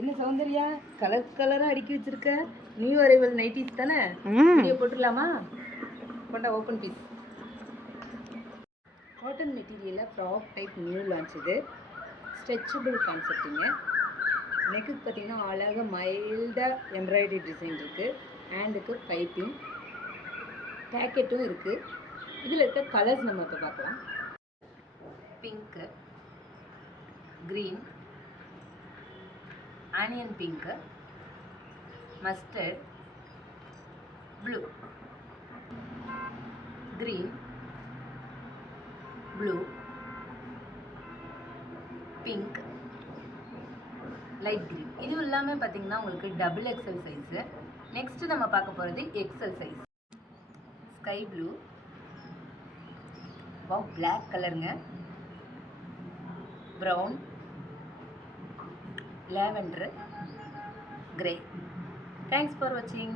என்ன சௌந்தர்யா கலர் கலராக அடுக்கி வச்சிருக்க? நியூ அரைவல் நைட்டிஸ் தானே? வீடியோ போட்டுடலாமா? கொண்டா ஓப்பன் பீஸ். காட்டன் மெட்டீரியலில் ஃப்ராக் டைப் நியூ லான்ச் இது. ஸ்ட்ரெச்சபிள் கான்செப்ட்டுங்க. நெக்குக்கு பார்த்தீங்கன்னா அழகாக மைல்டாக எம்ப்ராய்டரி டிசைன் இருக்குது. ஹேண்டுக்கு பைப்பிங் பேக்கெட்டும் இருக்குது. இதில் இருக்க கலர்ஸ் நம்ம இப்போ பார்க்கலாம். Pink, green, onion pink, mustard, blue, green, blue, pink, light green. இது எல்லாமே பார்த்தீங்கன்னா உங்களுக்கு டபுள் எக்ஸல் சைஸு. நெக்ஸ்ட்டு நம்ம பார்க்க போகிறது XL size. Sky blue, black கலருங்க, brown, lavender, grey. Thanks for watching.